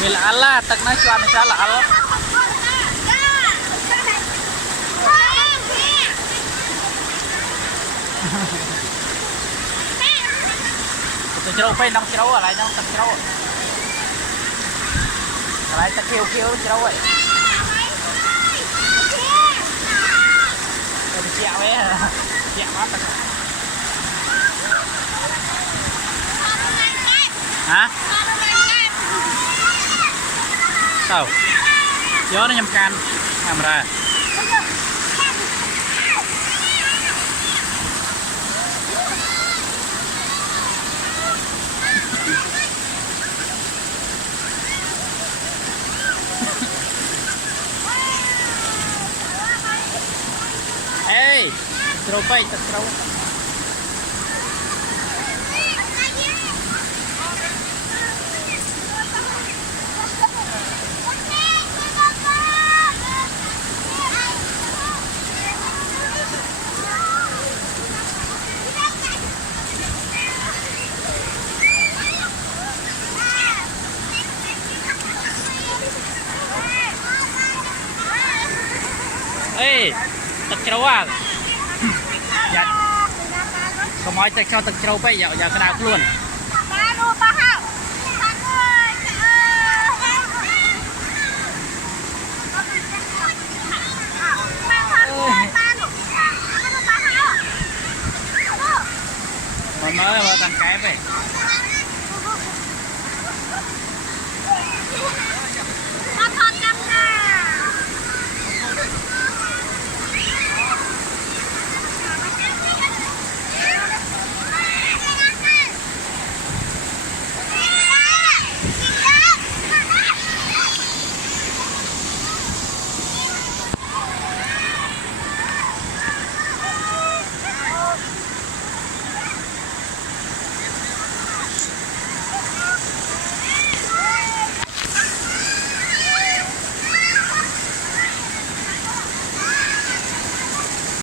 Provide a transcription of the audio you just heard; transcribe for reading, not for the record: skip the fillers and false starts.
Mila Allah tak na chuan cha la al tôi chđâu phải nông chđâu lại nông tập chđâu lại ta kêu kêu chđâu vậy tôi chẹo ấy chẹo quá hả sao gió nó nhâm can camera ê trâu bay thật trâu ê thật trâu à dạ có mọi thật cho thật trâu bay dạo giờ cái nào luôn